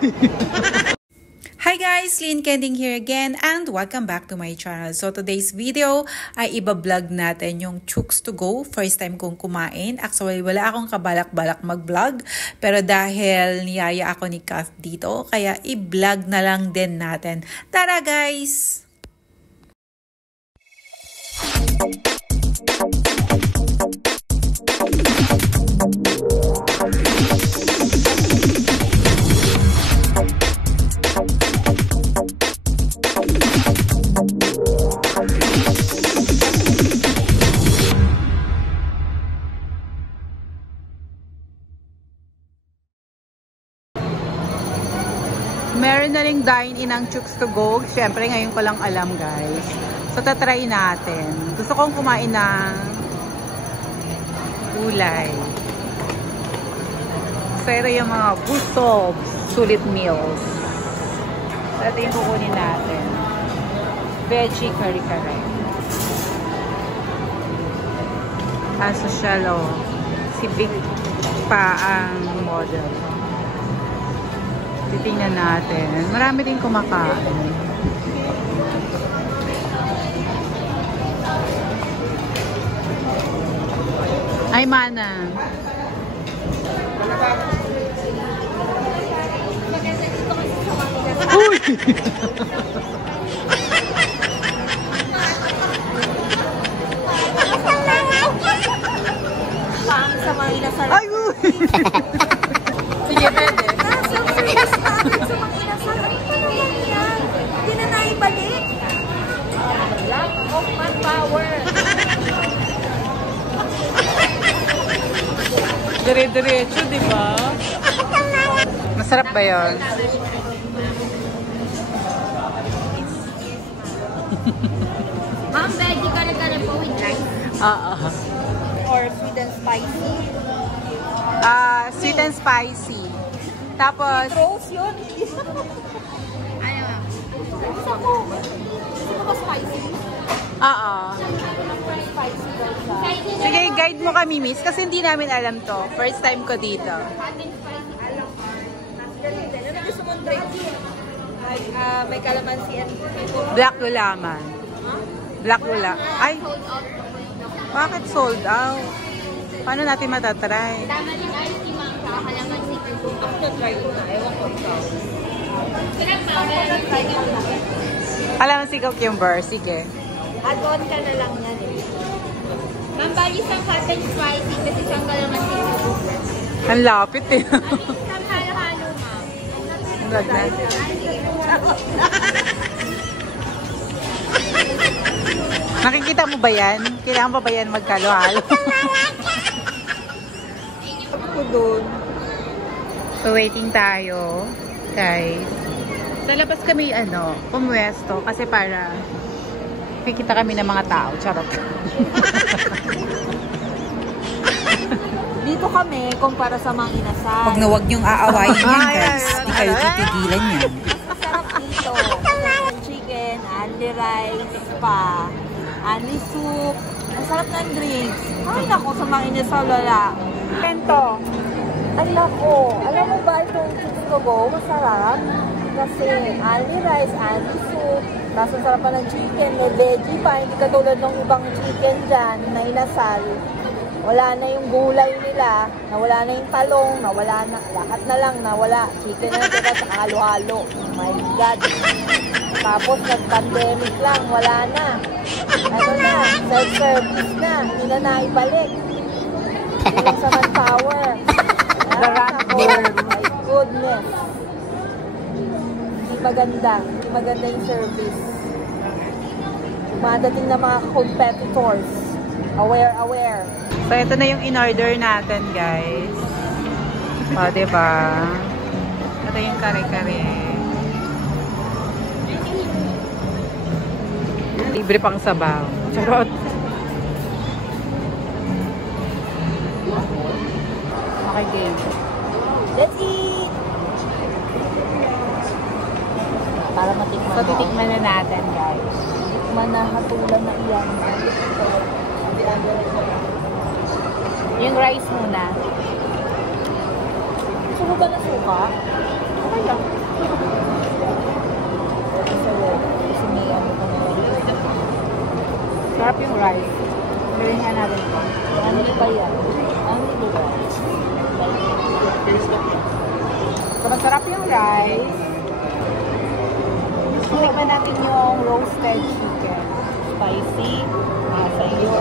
Hi guys! Lynn Kending here again and welcome back to my channel. So today's video ay iba-vlog natin yung Chooks to Go. First time kong kumain. Actually wala akong kabalak-balak mag-vlog. Pero dahil niyaya ako ni Kath dito, kaya i-vlog na lang din natin. Tara guys! Meron na ring dine-in ang Chooks to Go. Siyempre, ngayon ko lang alam, guys. So, tatry natin. Gusto kong kumain ng gulay. So, ito yung mga busog, sulit meals. So, ito yung kukunin natin. Veggie kare-kare. Social, oh. Si Big pa ang model. Titingnan natin. Marami din kumakain. Ay, mana. Uy! Pang sa mga inasal. Ay, uy! Sige, pwede. Sa mga inasal. Ano pa naman yan? Hindi na naibalik. Lack of manpower. Dire-diretso, di ba? Masarap ba yun? Ma'am, veggie kare-kare po with rice. Or sweet and spicy. Sweet and spicy. Tapos, Rose yun. Ano? Gusto ko. Gusto ko spicy. Spicy rice. Sige, guide mo kami, miss. Kasi hindi namin alam to. First time ko dito. Ano gusto mong drink? May calamansi and Black Lulaman. Black Lula. Ay, bakit sold out? Paano natin matatry? tama yung ice cream ma'am sa calamansi. Ako try ko na. Ewan ko ito. Alam mo si cucumber. Sige. Add-on ka na lang yan eh. Ma'am, bali isang hot and spicy kasi isang calamansi. Ang lapit eh. Isang halo-halo ma'am. Vlog na. Nakikita mo ba yan? Kailangan pa ba yan magkalo-halo? Ako doon. So, waiting tayo, guys. Sa labas kami, pumwesto kasi para kikita kami ng mga tao. Charot. Dito kami, kumpara sa mga inasal. Huwag na huwag niyong aawayin yan, guys. Hindi kayo titigilan yan. Masarap dito. Chicken, only rice pa. Only soup. Masarap ng drinks. Ay, naku, sa mga inasal, wala. Pento. Ala ko. Alam mo ba itong Chooks to Go? Masarap. Kasi only rice, only soup. Tapos ang sarap pa ng chicken. May veggie pa. Hindi katulad ng ibang chicken dyan na inasal. Wala na yung gulay nila. Nawala na yung talong. Nawala na. Lahat na lang nawala. Chicken na diba sa halo-halo. Oh my God. Tapos nag-pandemic lang. Wala na. Ano na? Self-service na. Hindi na naibalik. Kulang sa manpower. The rat board. My goodness. Hindi maganda. Hindi maganda yung service. Madating na mga competitors. Aware. So, ito na yung in-order natin, guys. O, diba? Ito yung kare-kare. Libre pang sabaw. Charot. Okay, game. Let's eat! Para matikman. So, titikman na natin, guys. Manahatulan na iyan. Yung rice muna. Gusto mo ba na suka? Okay Sarap yung rice. Gawin nga natin ito. Ano ba yan? Ano ba? So, masarap yung rice. Tikman natin yung roasted chicken. Spicy. Nasa yung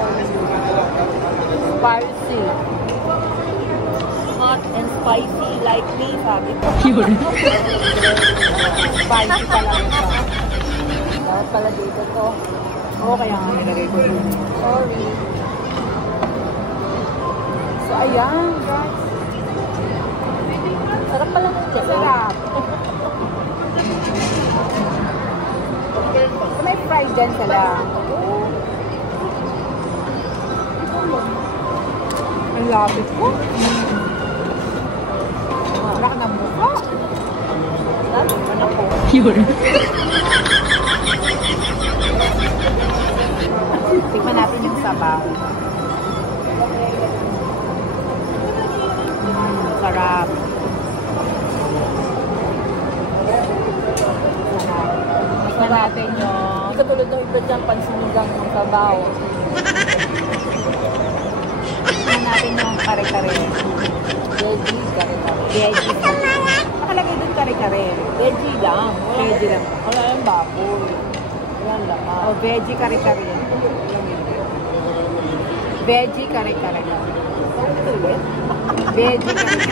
spicy. Hot and spicy like me, sabi ko. Spicy pala ito. Dapat pala dito to. Oo, kaya nga nilagay ko yun. Sorry. So, ayan, guys. Sarap pala ng chicken. Sarap. So, may fried din sila. Ang lapit ko. Wala ka na mukha. Lapit mo na po. Yun. Tikman natin yung sabaw. Sarap. Tikman natin yung katulad ng iba dyan, pansinigang ng sabaw. Tikman natin yung kare-kare. Veggie, kare-kare. Veggie. Nakalagay dun kare-kare. Veggie lang. Veggie lang. Wala yung baboy. Yan lang. O, veggie kare-kare. Veggie kare-kare. Veggie kare-kare.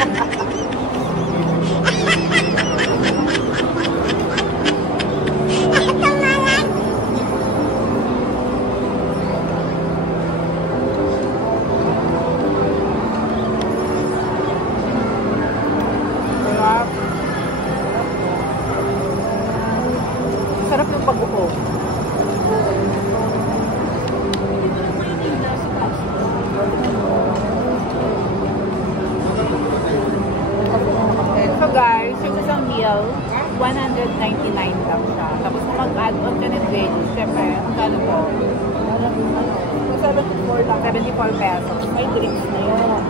Sarap yung pag-upo. So guys, yung isang meal, 199 lang siya. Tapos kung mag-add on ka ng veggies, syempre, ang gano'n po? 74 lang. 74 pesos. May drinks na yun.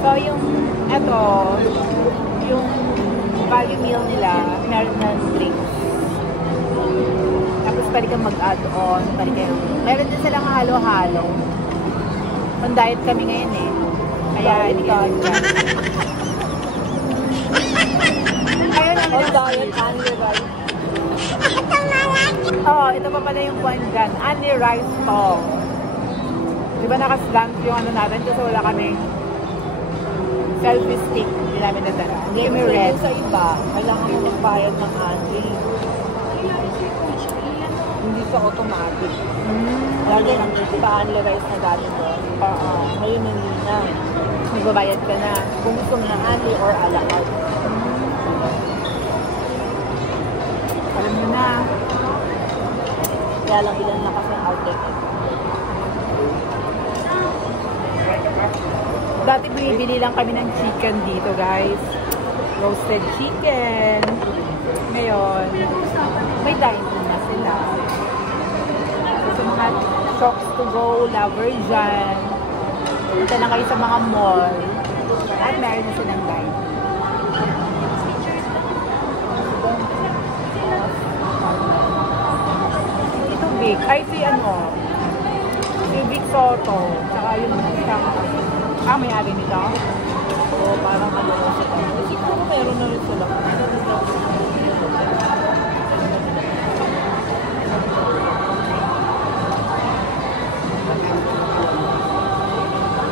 So yung, eto, yung value meal nila, meron ng drinks. Tapos pwede kang mag-add on, meron din silang halo-halo. Pang-diet kami ngayon eh. Kaya hindi ka ayun namin ang diet, only rice. Oo, ito pa pala yung point dyan. Only rice stall. Di ba nakaslant yung ano natin? Kasi wala kaming selfie stick. Hindi namin nadala. Hindi kami red. Sa iba, kailangan mo magbayad ng only. Hindi sa automatic. Lagi lang di ba only rice na dati doon? Oo. Ngayon hindi na. Magbabayad ka na. Kung gusto mo ng only or a la carte. Alam mo na. Kaya lang ilan na kasi ang outlet. Dati bumibili lang kami ng chicken dito, guys. Roasted chicken. Ngayon, may dine-in na sila. So, mga shops to go, lover dyan. Punta na kayo sa mga mall. At meron na silang dine-in. Ito big. Ay, si ano. Si Vic Soto. Tsaka yung isang may-ari nito. So, parang ano na sila. Siguro meron na rin sila.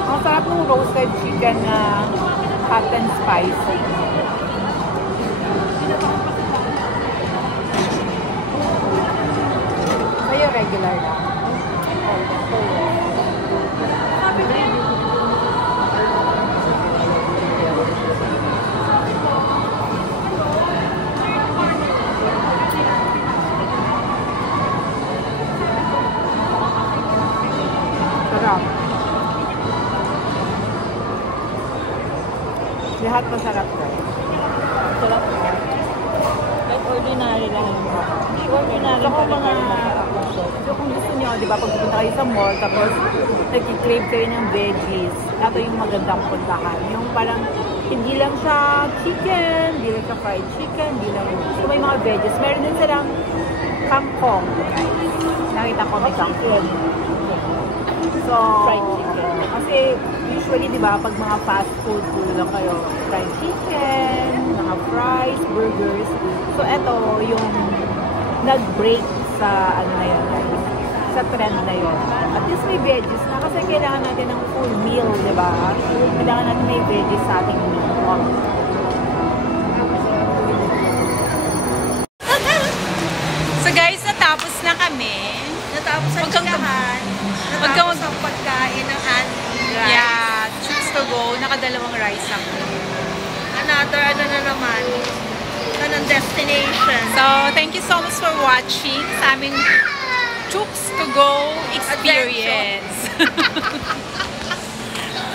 Ang sarap ng roasted chicken na hot and spicy. Kaya regular lang. Sarap. Lahat masarap ko. Sarap. Like ordinary lang. Ordinary lang mga... So kung gusto nyo, di ba, pag pupunta kayo sa mall, tapos nag-crave kayo ng veggies, ito yung magandang puntahan. Yung parang Hindi lang siya chicken, hindi lang siya fried chicken, hindi lang. So, may mga veggies. Meron din silang kangkong. Nakita ko may kangkong. So, fried chicken. Kasi usually, di ba, pag mga fast food, puro lang kayo fried chicken, mga fries, burgers. So, eto yung nag-break sa ano na yun, sa trend na yun. At least may veggies na kasi kailangan natin ng full meal, di ba? Kailangan natin may veggies sa ating meal. So guys, natapos na kami. Natapos ang chikahan. Natapos ang pagkain ng auntie. Yeah, choose to go. Nakadalawang rice ako. Another, ano na naman, anong destination. So, thank you so much for watching sa aming Chooks to Go experience.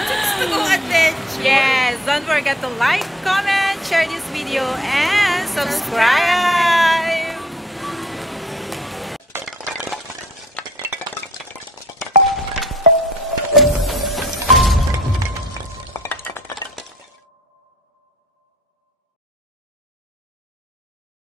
Chooks to Go adventure. Yes, don't forget to like, comment, share this video, and subscribe.